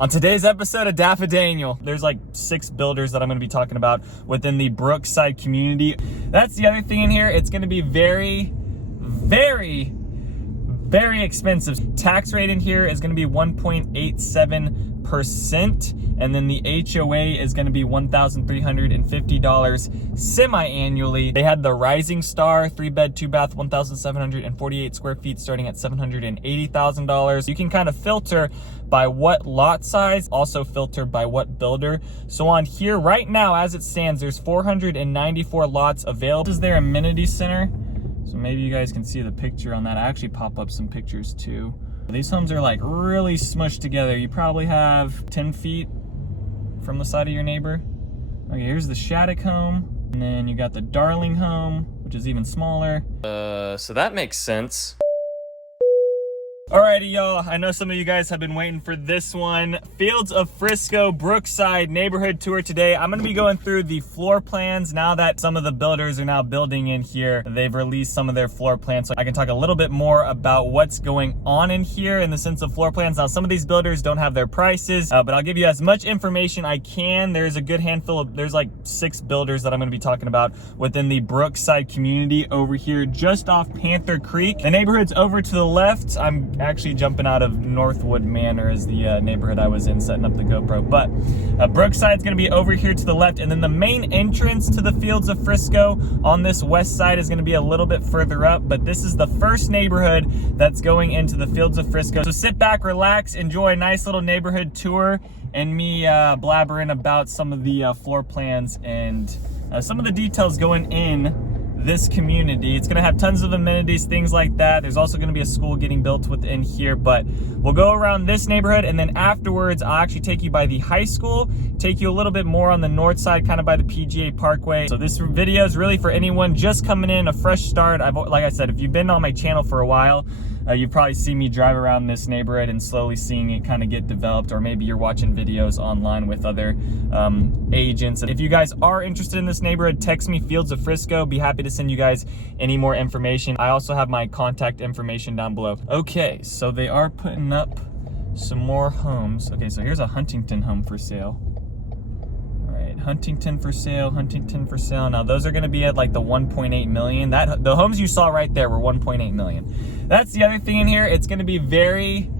On today's episode of DAPA.DANIEL, there's like 6 builders that I'm going to be talking about within the Brookside community. That's the other thing in here. It's going to be very expensive. Tax rate in here is going to be 1.87%. And then the HOA is going to be $1,350 semi-annually. They had the Rising Star 3-bed, 2-bath, 1,748 square feet starting at $780,000. You can kind of filter by what lot size, also filter by what builder. So on here right now, as it stands, there's 494 lots available. This is their amenity center. So maybe you guys can see the picture on that. I actually pop up some pictures too. These homes are like really smushed together. You probably have 10 feet from the side of your neighbor. Okay, here's the Shattuck home. And then you got the Darling home, which is even smaller. So that makes sense. Alrighty, y'all. I know some of you guys have been waiting for this one. Fields of Frisco, Brookside neighborhood tour today. I'm going to be going through the floor plans now that some of the builders are now building in here. They've released some of their floor plans, so I can talk a little bit more about what's going on in here in the sense of floor plans. Now, some of these builders don't have their prices, but I'll give you as much information I can. There's a good handful of, there's like 6 builders that I'm going to be talking about within the Brookside community over here just off Panther Creek. The neighborhood's over to the left. I'm actually jumping out of Northwood Manor is the neighborhood I was in setting up the GoPro, but Brookside's going to be over here to the left, and then the main entrance to the Fields of Frisco on this west side is going to be a little bit further up, but this is the first neighborhood that's going into the Fields of Frisco. So sit back, relax, enjoy a nice little neighborhood tour and me blabbering about some of the floor plans and some of the details going in this community. It's going to have tons of amenities, things like that. There's also going to be a school getting built within here, but we'll go around this neighborhood, and then afterwards I'll actually take you by the high school, take you a little bit more on the north side, kind of by the PGA Parkway. So this video is really for anyone just coming in, a fresh start. Like I said, if you've been on my channel for a while, you've probably seen me drive around this neighborhood and slowly seeing it kind of get developed, or maybe you're watching videos online with other agents. If you guys are interested in this neighborhood, text me Fields of Frisco. Be happy to send you guys any more information. I also have my contact information down below. Okay, so they are putting up some more homes. Okay, so here's a Huntington home for sale. Huntington for sale, Huntington for sale. Now those are going to be at like the 1.8 million. The homes you saw right there were 1.8 million. That's the other thing in here. It's going to be very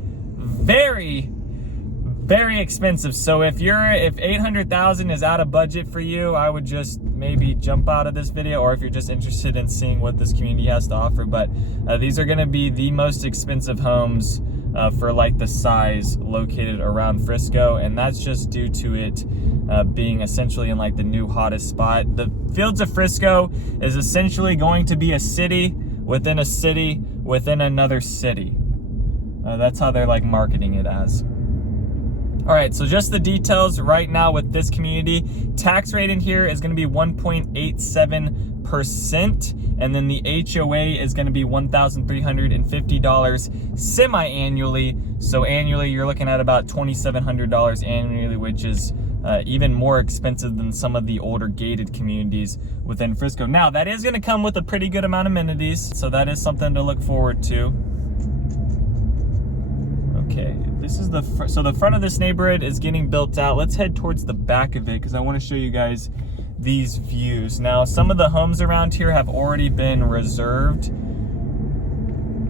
expensive. So if 800,000 is out of budget for you, I would just maybe jump out of this video, or if you're just interested in seeing what this community has to offer. But these are going to be the most expensive homes for like the size located around Frisco, and that's just due to it being essentially in like the new hottest spot. The Fields of Frisco is essentially going to be a city within a city within another city. That's how they're like marketing it as. All right, so just the details right now with this community. Tax rate in here is going to be 1.87%, and then the HOA is going to be $1,350 semi-annually. So annually, you're looking at about $2,700 annually, which is even more expensive than some of the older gated communities within Frisco. Now, that is going to come with a pretty good amount of amenities, so that is something to look forward to. Okay, this is the front of this neighborhood is getting built out. Let's head towards the back of it because I want to show you guys these views. Now, some of the homes around here have already been reserved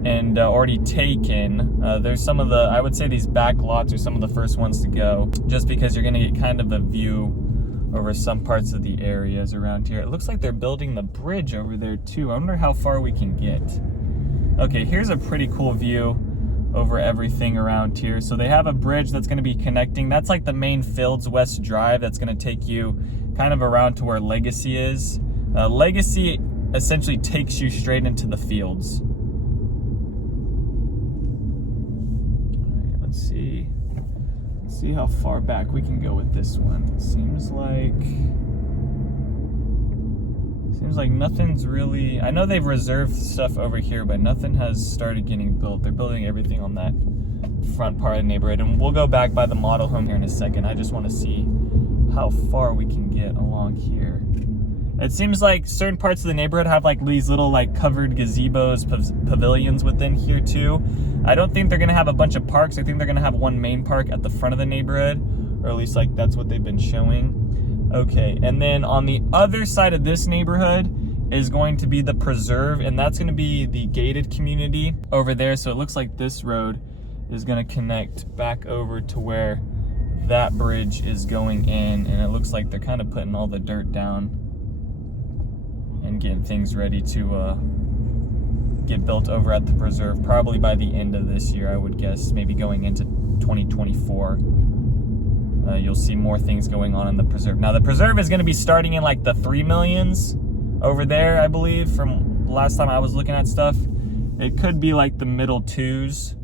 and already taken. There's some of the, I would say these back lots are some of the first ones to go, just because you're going to get kind of a view over some parts of the areas around here. It looks like they're building the bridge over there too. I wonder how far we can get. Okay, here's a pretty cool view over everything around here. So they have a bridge that's going to be connecting. That's like the main Fields West Drive that's going to take you kind of around to where Legacy is. Legacy essentially takes you straight into the fields. Let's see how far back we can go with this one. Seems like nothing's really, I know they've reserved stuff over here, but nothing has started getting built. They're building everything on that front part of the neighborhood, and we'll go back by the model home here in a second. I just want to see how far we can get along here. It seems like certain parts of the neighborhood have like these little like covered gazebos, pavilions within here too. I don't think they're gonna have a bunch of parks. I think they're gonna have one main park at the front of the neighborhood, or at least like that's what they've been showing. Okay, and then on the other side of this neighborhood is going to be the preserve, and that's going to be the gated community over there. So it looks like this road is going to connect back over to where that bridge is going in, and it looks like they're kind of putting all the dirt down and getting things ready to get built over at the preserve, probably by the end of this year, I would guess, maybe going into 2024. You'll see more things going on in the preserve. Now the preserve is going to be starting in like the 3 millions over there, I believe, from last time I was looking at stuff. It could be like the middle twos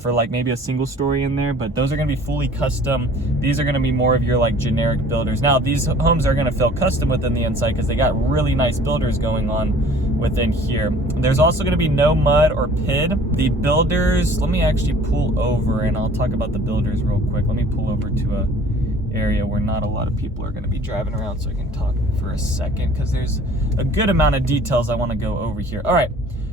for like maybe a single story in there, but those are going to be fully custom. These are going to be more of your like generic builders. Now these homes are going to feel custom within the inside because they got really nice builders going on within here. There's also going to be no mud or PID. The builders, let me actually pull over and I'll talk about the builders real quick. Let me pull over to a area where not a lot of people are going to be driving around so I can talk for a second, because there's a good amount of details I want to go over here. All right,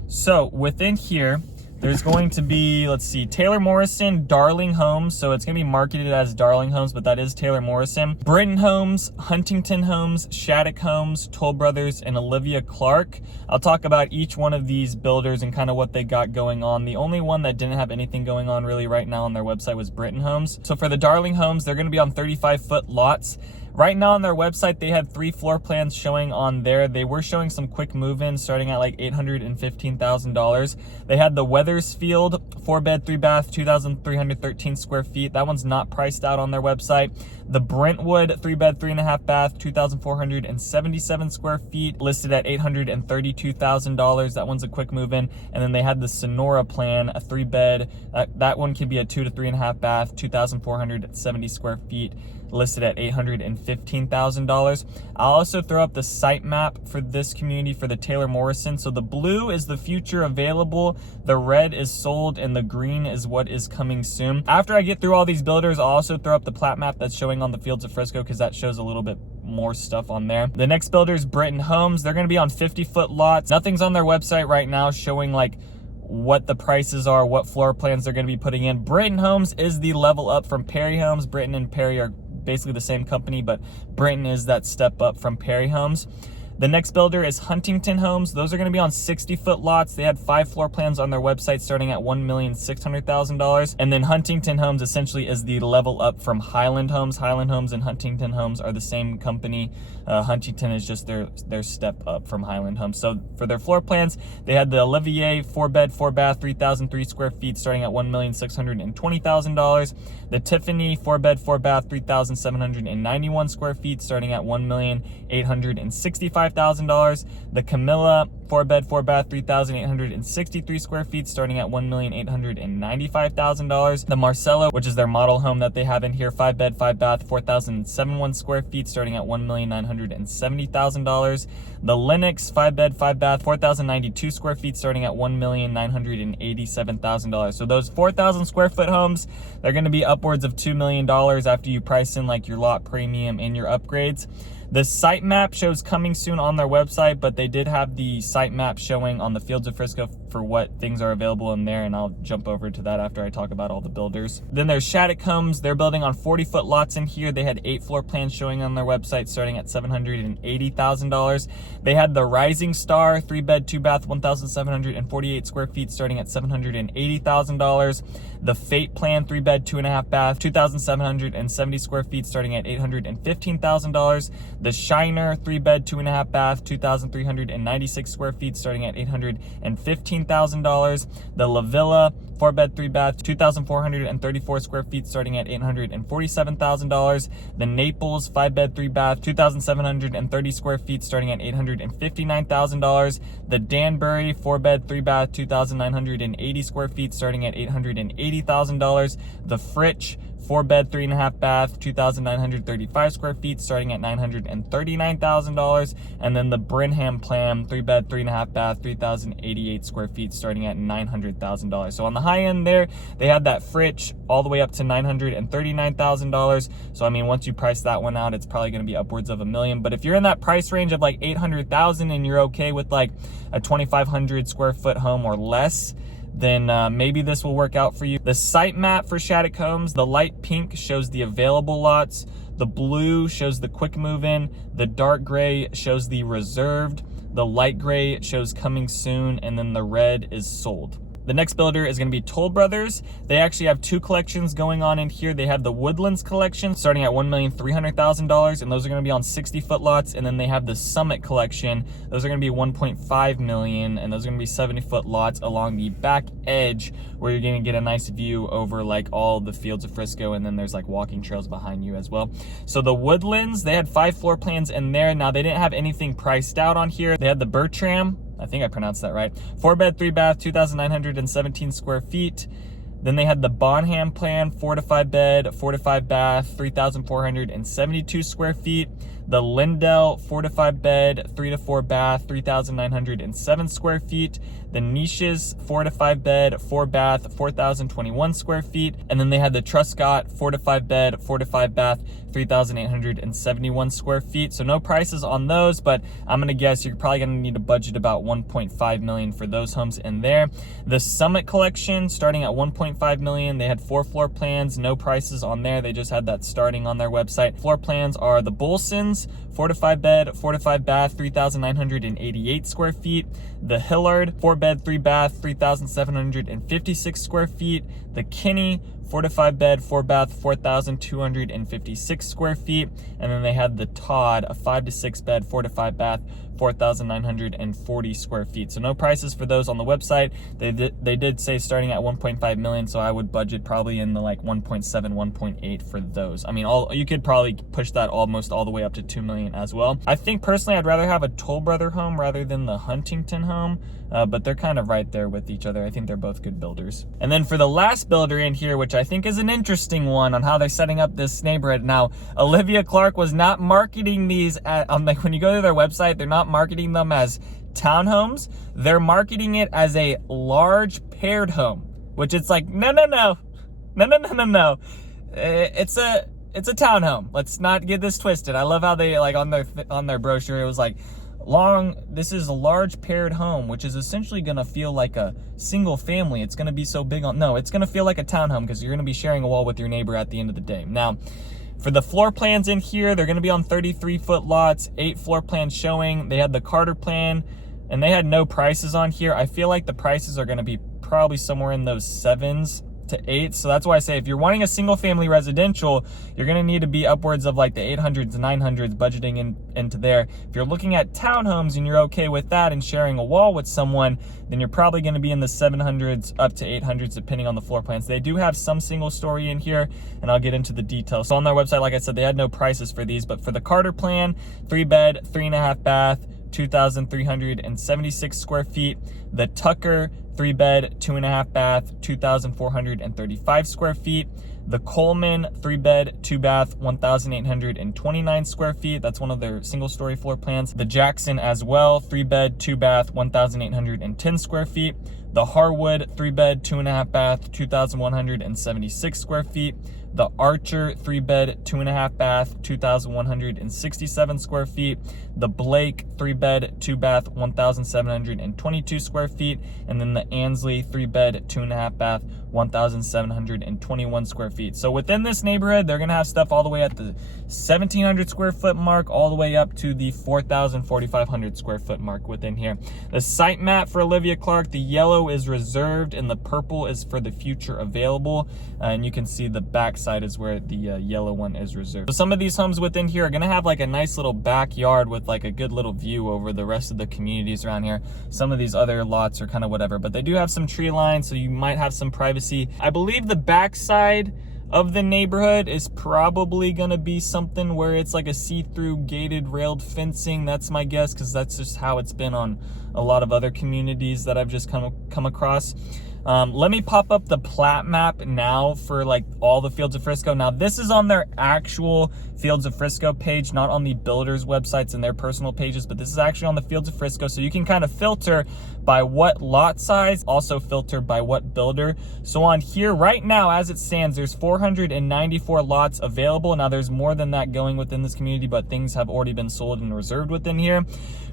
so within here there's going to be, let's see, Taylor Morrison, Darling Homes. So it's going to be marketed as Darling Homes, but that is Taylor Morrison. Britton Homes, Huntington Homes, Shattuck Homes, Toll Brothers, and Olivia Clark. I'll talk about each one of these builders and kind of what they got going on. The only one that didn't have anything going on really right now on their website was Britton Homes. So for the Darling Homes, they're going to be on 35-foot lots. Right now on their website, they had 3 floor plans showing on there. They were showing some quick move-ins starting at like $815,000. They had the Weathersfield 4-bed, 3-bath, 2,313 square feet. That one's not priced out on their website. The Brentwood 3-bed, 3.5-bath, 2,477 square feet, listed at $832,000. That one's a quick move-in. And then they had the Sonora plan, a 3-bed. That one can be a 2 to 3.5-bath, 2,470 square feet, listed at $815,000. I'll also throw up the site map for this community for the Taylor Morrison. So the blue is the future available, the red is sold, and the green is what is coming soon. After I get through all these builders, I'll also throw up the plat map that's showing on the Fields of Frisco, because that shows a little bit more stuff on there. The next builder is Britton Homes. They're going to be on 50-foot lots. Nothing's on their website right now showing like what the prices are, what floor plans they're going to be putting in. Britton Homes is the level up from Perry Homes. Britton and Perry are basically the same company, but Britton is that step up from Perry Homes. The next builder is Huntington Homes. Those are going to be on 60-foot lots. They had 5 floor plans on their website starting at $1,600,000. And then Huntington Homes essentially is the level up from Highland Homes. Highland Homes and Huntington Homes are the same company. Huntington is just their step up from Highland Homes. So for their floor plans, they had the Olivier 4-bed, 4-bath, 3,003 square feet starting at $1,620,000. The Tiffany 4-bed, 4-bath, 3,791 square feet starting at $1,865,000. The Camilla 4-bed, 4-bath, 3,863 square feet starting at $1,895,000. The Marcella, which is their model home that they have in here, 5-bed, 5-bath, 4,071 square feet starting at $1,970,000. The Lennox 5-bed, 5-bath, 4,092 square feet starting at $1,987,000. So those 4,000 square foot homes, they're going to be upwards of $2 million after you price in like your lot premium and your upgrades. The site map shows coming soon on their website, but they did have the site map showing on the Fields of Frisco for what things are available in there, and I'll jump over to that after I talk about all the builders. Then there's Shattuck Homes. They're building on 40-foot lots in here. They had 8 floor plans showing on their website starting at $780,000. They had the Rising Star 3-bed, 2-bath, 1,748 square feet starting at $780,000. The Fate Plan 3-bed, 2.5-bath, 2,770 square feet starting at $815,000. The Shiner 3-bed, 2.5-bath, 2,396 square feet starting at $815,000. The La Villa 4-bed, 3-bath, 2,434 square feet starting at $847,000. The Naples 5-bed, 3-bath, 2,730 square feet starting at $859,000. The Danbury 4-bed, 3-bath, 2,980 square feet starting at $880,000. The Fritch 4-bed, 3.5-bath, 2,935 square feet starting at $939,000. And then the Brenham Plan 3-bed, 3.5-bath, 3,088 square feet starting at $900,000. So on the high end there, they had that Fritch all the way up to $939,000. So I mean, once you price that one out, it's probably going to be upwards of $1 million. But if you're in that price range of like $800,000 and you're okay with like a 2,500 square foot home or less, then maybe this will work out for you. The site map for Shattuck Homes, the light pink shows the available lots, the blue shows the quick move-in, the dark gray shows the reserved, the light gray shows coming soon, and then the red is sold. The next builder is going to be Toll Brothers. They actually have two collections going on in here. They have the Woodlands collection starting at $1,300,000, and those are going to be on 60-foot lots. And then they have the Summit collection. Those are going to be $1.5 million, and those are going to be 70-foot lots along the back edge where you're going to get a nice view over like all the fields of Frisco, and then there's like walking trails behind you as well. So the Woodlands, they had 5 floor plans in there. Now they didn't have anything priced out on here. They had the Bertram, I think I pronounced that right. 4-bed, 3-bath, 2,917 square feet. Then they had the Bonham plan, 4 to 5 bed, 4 to 5 bath, 3,472 square feet. The Lindell, 4 to 5 bed, 3 to 4 bath, 3,907 square feet. The Niches, 4 to 5 bed, 4 bath, 4,021 square feet. And then they had the Truscott, 4 to 5 bed, 4 to 5 bath, 3,871 square feet. So no prices on those, but I'm gonna guess you're probably gonna need to budget about $1.5 million for those homes in there. The Summit collection starting at $1.5 million. They had 4 floor plans, no prices on there. They just had that starting on their website. Floor plans are the Bolsons, 4 to 5 bed, 4 to 5 bath, 3,988 square feet. The Hillard, 4 bed, 3 bath, 3,756 square feet. The Kinney, 4 to 5 bed, 4 bath, 4,256 square feet. And then they had the Todd, a 5 to 6 bed, 4 to 5 bath, 4,940 square feet. So no prices for those on the website. They did say starting at 1.5 million, so I would budget probably in the like 1.7, 1.8 for those. I mean, you could probably push that almost all the way up to 2 million as well. I think personally I'd rather have a Toll Brother home rather than the Huntington home, but they're kind of right there with each other. I think they're both good builders. And then for the last builder in here, which I think is an interesting one on how they're setting up this neighborhood. Now, Olivia Clark was not marketing these when you go to their website, they're not marketing them as townhomes. They're marketing it as a large paired home, which it's like, no. It's a townhome. Let's not get this twisted. I love how they like on their brochure, it was like, this is a large paired home, which is essentially going to feel like a single family. It's going to be so big it's going to feel like a townhome because you're going to be sharing a wall with your neighbor at the end of the day. Now, for the floor plans in here, they're going to be on 33-foot lots, 8 floor plans showing. They had the Carter plan, and they had no prices on here. I feel like the prices are going to be probably somewhere in those 7s to 8s. So that's why I say if you're wanting a single family residential, you're going to need to be upwards of like the 800s, 900s budgeting into there. If you're looking at townhomes and you're okay with that and sharing a wall with someone, then you're probably going to be in the 700s up to 800s depending on the floor plans. They do have some single story in here, and I'll get into the details. So on their website, like I said, they had no prices for these, but for the Carter plan, 3-bed, 3.5 bath, 2,376 square feet. The Tucker, 3-bed, 2.5 bath, 2,435 square feet. The Coleman, 3-bed, 2-bath, 1,829 square feet. That's one of their single-story floor plans. The Jackson as well, 3-bed, 2-bath, 1,810 square feet. The Harwood, 3-bed, 2.5 bath, 2,176 square feet. The Archer, 3-bed, 2.5 bath, 2,167 square feet. The Blake, 3-bed, 2-bath, 1,722 square feet. And then the Ansley, 3-bed, 2.5 bath, 1,721 square feet. So within this neighborhood, they're gonna have stuff all the way at the 1,700 square foot mark, all the way up to the 4,000, 4,500 square foot mark within here. The site map for Olivia Clark, the yellow is reserved and the purple is for the future available. And you can see the back side is where the yellow one is reserved. So some of these homes within here are gonna have like a nice little backyard with like a good little view over the rest of the communities around here. Some of these other lots are kind of whatever, but they do have some tree lines, so you might have some privacy. I believe the backside of the neighborhood is probably gonna be something where it's like a see-through gated railed fencing. That's my guess, because that's just how it's been on a lot of other communities that I've just come across. Let me pop up the plat map now for like all the Fields of Frisco. Now this is on their actual Fields of Frisco page, not on the builders websites and their personal pages, but this is actually on the Fields of Frisco, so you can kind of filter by what lot size, also filter by what builder. So on here right now, as it stands, there's 494 lots available. Now there's more than that going within this community, but things have already been sold and reserved within here.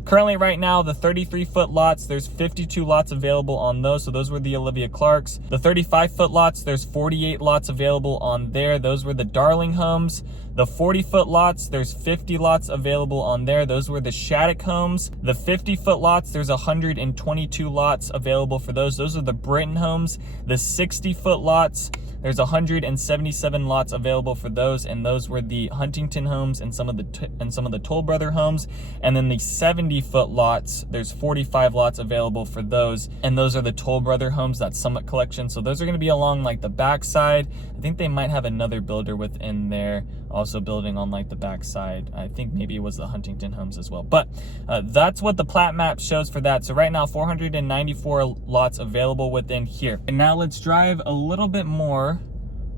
Currently right now, the 33-foot lots, there's 52 lots available on those. So those were the Olivia Olivia Clark's. The 35-foot lots, there's 48 lots available on there. Those were the Darling homes. The 40-foot lots, there's 50 lots available on there. Those were the Shattuck homes. The 50-foot lots, there's 122 lots available for those. Those are the Britton homes. The 60-foot lots, there's 177 lots available for those, and those were the Huntington homes and some of the Toll Brother homes. And then the 70-foot lots, there's 45 lots available for those, and those are the Toll Brother homes, that Summit collection. So those are going to be along like the backside. I think they might have another builder within there also building on like the backside. I think maybe it was the Huntington homes as well. But that's what the plat map shows for that. So right now 494 lots available within here. And now let's drive a little bit more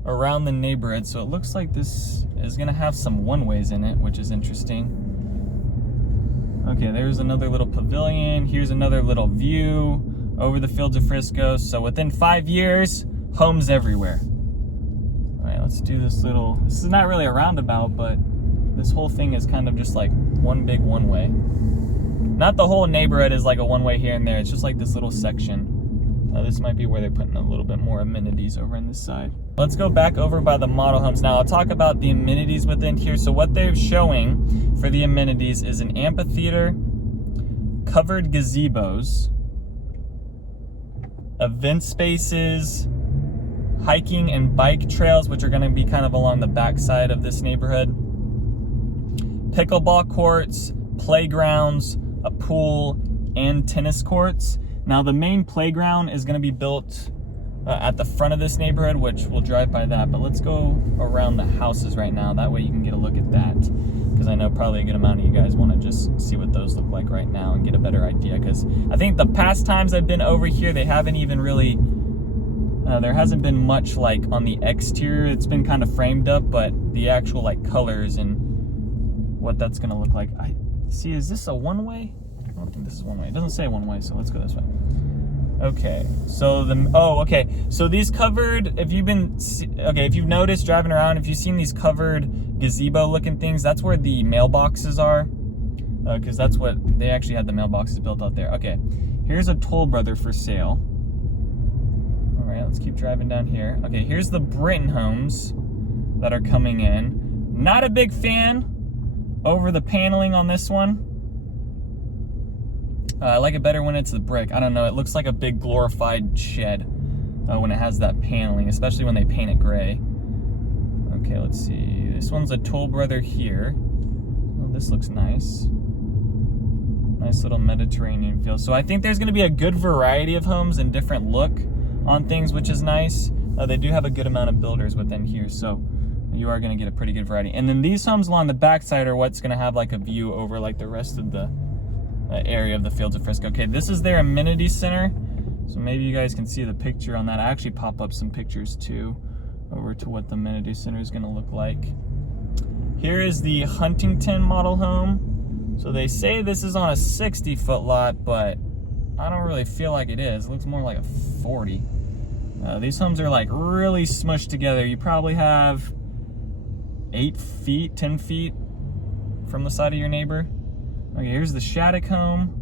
around the neighborhood. So it looks like this is gonna have some one-ways in it, which is interesting. Okay, there's another little pavilion. Here's another little view over the fields of Frisco. So within 5 years, homes everywhere. All right, let's do this little, this is not really a roundabout, but this whole thing is kind of just like one big one-way. Not the whole neighborhood is like a one-way here and there. It's just like this little section. This might be where they're putting a little bit more amenities over on this side. Let's go back over by the model homes. Now I'll talk about the amenities within here. So what they're showing for the amenities is an amphitheater, covered gazebos, event spaces, hiking and bike trails, which are going to be kind of along the backside of this neighborhood, pickleball courts, playgrounds, a pool, and tennis courts. Now the main playground is going to be built at the front of this neighborhood, which we'll drive by that, but let's go around the houses right now. That way you can get a look at that, because I know probably a good amount of you guys want to just see what those look like right now and get a better idea, because I think the past times I've been over here, they haven't even really, there hasn't been much like on the exterior. It's been kind of framed up, but the actual like colors and what that's going to look like. I see, is this a one-way? I don't think this is one way. It doesn't say one way, so let's go this way. Okay, so so these covered, if you've noticed driving around, if you've seen these covered gazebo looking things, that's where the mailboxes are, because that's what they actually had the mailboxes built out there. Okay, here's a Toll Brother for sale. All right, let's keep driving down here. Okay, here's the Britton homes that are coming in. Not a big fan over the paneling on this one. I like it better when it's the brick. I don't know, it looks like a big glorified shed when it has that paneling, especially when they paint it gray. Okay, let's see. This one's a Toll Brother here. Oh, this looks nice. Nice little Mediterranean feel. So I think there's going to be a good variety of homes and different look on things, which is nice. They do have a good amount of builders within here, so you are going to get a pretty good variety. And then these homes along the backside are what's going to have like a view over like the rest of the area of the fields of Frisco. Okay, this is their amenity center, so maybe you guys can see the picture on that. I actually pop up some pictures too over to what the amenity center is going to look like. Here is the Huntington model home. So they say this is on a 60-foot lot, but I don't really feel like it is. It looks more like a 40. These homes are like really smushed together. You probably have 8 feet, 10 feet from the side of your neighbor. Okay, here's the Shattuck home.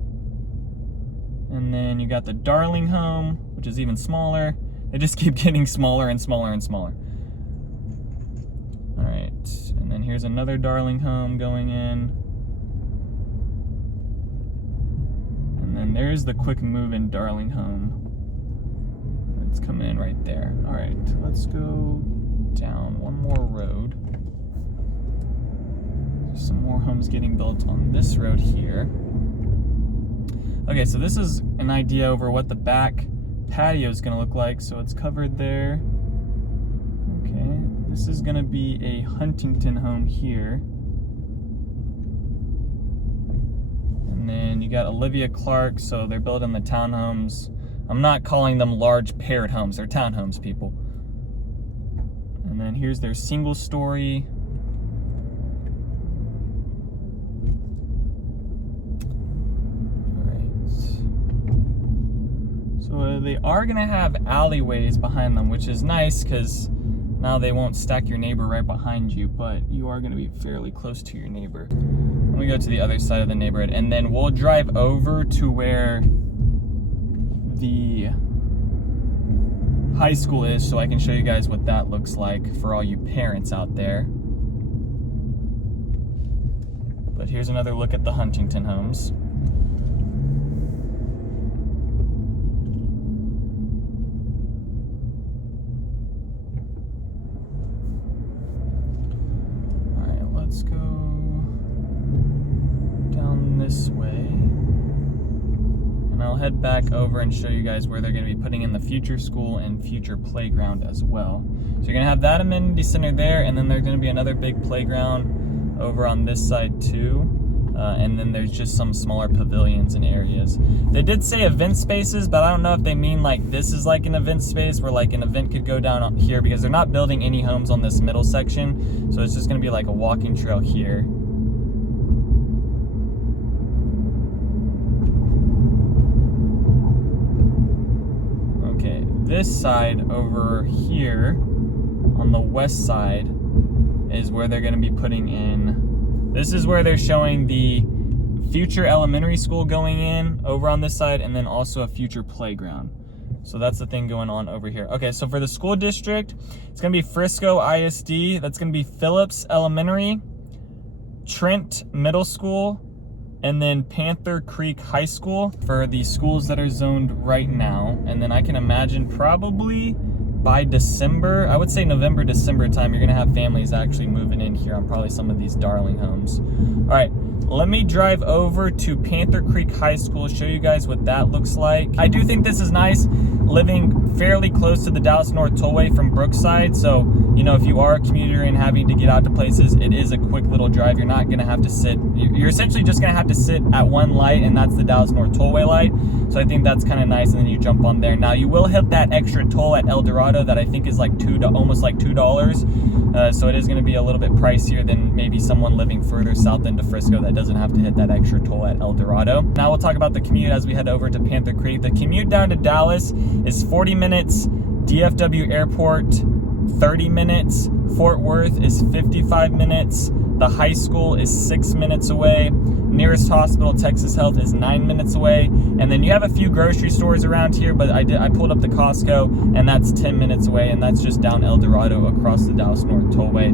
And then you got the Darling home, which is even smaller. They just keep getting smaller and smaller and smaller. All right, and then here's another Darling home going in. And then there's the quick move-in Darling home. It's coming in right there. All right, let's go down one more road. Some more homes getting built on this road here. Okay, so this is an idea over what the back patio is going to look like. So it's covered there. Okay, this is going to be a Huntington home here. And then you got Olivia Clark, so they're building the townhomes. I'm not calling them large paired homes, they're townhomes, people. And then here's their single story. So they are going to have alleyways behind them, which is nice because now they won't stack your neighbor right behind you, but you are going to be fairly close to your neighbor. Let me go to the other side of the neighborhood, and then we'll drive over to where the high school is, so I can show you guys what that looks like for all you parents out there. But here's another look at the Huntington homes. All right, let's go down this way. And I'll head back over and show you guys where they're going to be putting in the future school and future playground as well. So you're going to have that amenity center there, and then there's going to be another big playground over on this side too, and then there's just some smaller pavilions and areas. They did say event spaces, but I don't know if they mean like this is like an event space where like an event could go down here, because they're not building any homes on this middle section, so it's just going to be like a walking trail here. Okay, this side over here on the west side is where they're going to be putting in. This is where they're showing the future elementary school going in over on this side, and then also a future playground. So that's the thing going on over here. Okay, so for the school district, it's going to be Frisco ISD. That's going to be Phillips Elementary, Trent Middle School, and then Panther Creek High School for the schools that are zoned right now. And then I can imagine probably by December, I would say November, December time, you're gonna have families actually moving in here on probably some of these darling homes. All right, let me drive over to Panther Creek High School, show you guys what that looks like. I do think this is nice, living fairly close to the Dallas North Tollway from Brookside. So, you know, if you are a commuter and having to get out to places, it is a quick little drive. You're not gonna have to sit, you're essentially just gonna have to sit at one light, and that's the Dallas North Tollway light. So I think that's kind of nice, and then you jump on there. Now you will hit that extra toll at El Dorado that I think is like almost like $2. So it is going to be a little bit pricier than maybe someone living further south into Frisco that doesn't have to hit that extra toll at El Dorado. Now we'll talk about the commute as we head over to Panther Creek. The commute down to Dallas is 40 minutes, DFW Airport 30 minutes, Fort Worth is 55 minutes, the high school is 6 minutes away, nearest hospital, Texas Health, is 9 minutes away, and then you have a few grocery stores around here, but I pulled up the Costco, and that's 10 minutes away, and that's just down El Dorado across the Dallas North Tollway,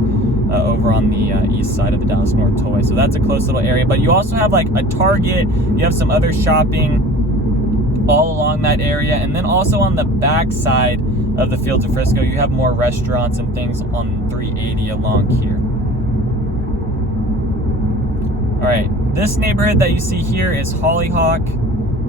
over on the east side of the Dallas North Tollway. So that's a close little area, but you also have like a Target, you have some other shopping all along that area, and then also on the back side of the Fields of Frisco, you have more restaurants and things on 380 along here. All right, this neighborhood that you see here is Hollyhock,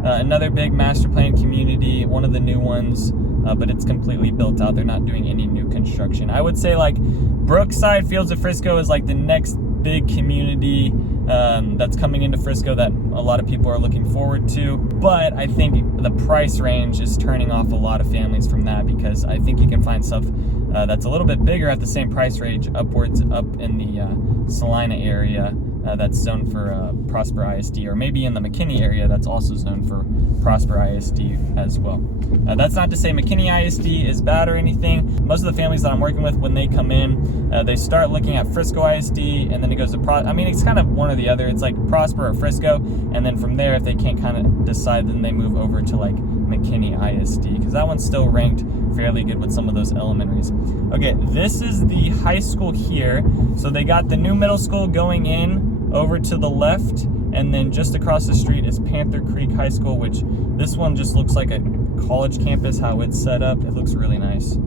another big master plan community, one of the new ones, but it's completely built out. They're not doing any new construction. I would say like Brookside, Fields of Frisco is like the next big community that's coming into Frisco that a lot of people are looking forward to. But I think the price range is turning off a lot of families from that, because I think you can find stuff that's a little bit bigger at the same price range upwards up in the Salina area. That's zoned for Prosper ISD, or maybe in the McKinney area that's also zoned for Prosper ISD as well. That's not to say McKinney ISD is bad or anything. Most of the families that I'm working with, when they come in, they start looking at Frisco ISD, and then it goes to I mean, it's kind of one or the other. It's like Prosper or Frisco, and then from there, if they can't kind of decide, then they move over to like McKinney ISD, because that one's still ranked fairly good with some of those elementaries. Okay, this is the high school here. So they got the new middle school going in over to the left, and then just across the street is Panther Creek High School, which this one just looks like a college campus, how it's set up. It looks really nice.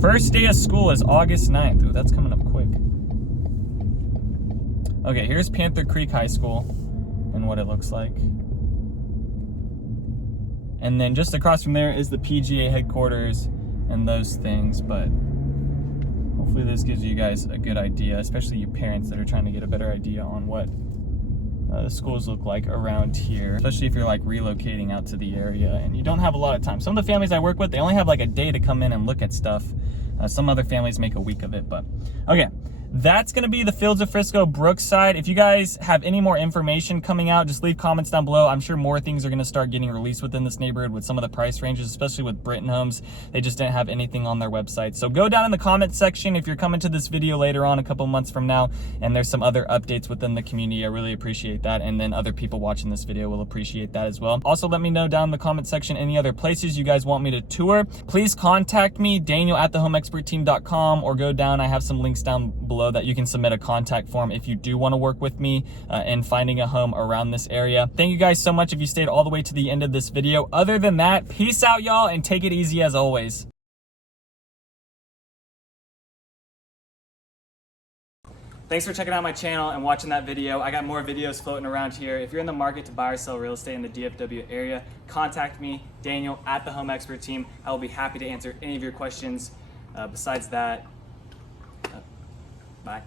First day of school is August 9th. Ooh, that's coming up quick. Okay, here's Panther Creek High School and what it looks like. And then just across from there is the PGA headquarters and those things, but hopefully this gives you guys a good idea, especially you parents that are trying to get a better idea on what the schools look like around here, especially if you're like relocating out to the area and you don't have a lot of time. Some of the families I work with, they only have like a day to come in and look at stuff. Some other families make a week of it, but okay. that's gonna be the Fields of Frisco Brookside. If you guys have any more information coming out, just leave comments down below. I'm sure more things are gonna start getting released within this neighborhood with some of the price ranges, especially with Britton Homes. They just didn't have anything on their website. So go down in the comment section if you're coming to this video later on, a couple months from now, and there's some other updates within the community. I really appreciate that. And then other people watching this video will appreciate that as well. Also, let me know down in the comment section any other places you guys want me to tour. Please contact me, Daniel@thehomeexpertteam.com, or go down. I have some links down below that you can submit a contact form if you do want to work with me in finding a home around this area. Thank you guys so much if you stayed all the way to the end of this video. Other than that, peace out, y'all, and take it easy as always. Thanks for checking out my channel and watching that video. I got more videos floating around here. If you're in the market to buy or sell real estate in the DFW area, contact me, Daniel@thehomeexpertteam. I will be happy to answer any of your questions. Besides that, bye.